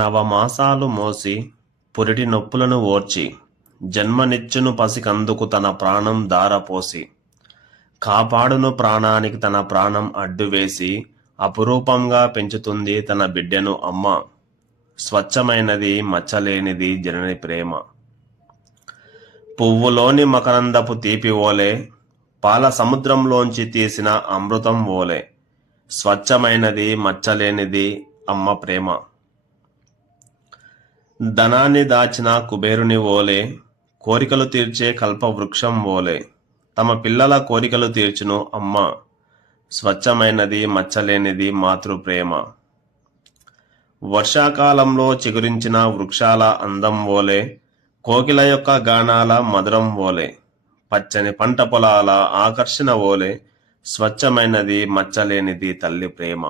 నవమాసాలు మోసి పురిటి నొప్పులను ఓర్చి జన్మనిచ్చును పసికందుకు తన ప్రాణం ధారపోసి కాపాడును ప్రాణానికి తన ప్రాణం అడ్డువేసి అపురూపంగా పెంచుతుంది తన బిడ్డను అమ్మ. స్వచ్ఛమైనది మచ్చలేనిది జనని ప్రేమ. పువ్వులోని మకరందపు తీపి ఓలే, పాల సముద్రంలోంచి తీసిన అమృతం ఓలే, స్వచ్ఛమైనది మచ్చలేనిది అమ్మ ప్రేమ. ధనాన్ని దాచిన కుబేరుని ఓలే, కోరికలు తీర్చే కల్పవృక్షం ఓలే, తమ పిల్లల కోరికలు తీర్చును అమ్మ. స్వచ్ఛమైనది మచ్చలేనిది మాతృప్రేమ. వర్షాకాలంలో చిగురించిన వృక్షాల అందం ఓలే, కోకిల యొక్క గానాల మధురం ఓలే, పచ్చని పంట పొలాల ఆకర్షణ ఓలే, స్వచ్ఛమైనది మచ్చలేనిది తల్లి ప్రేమ.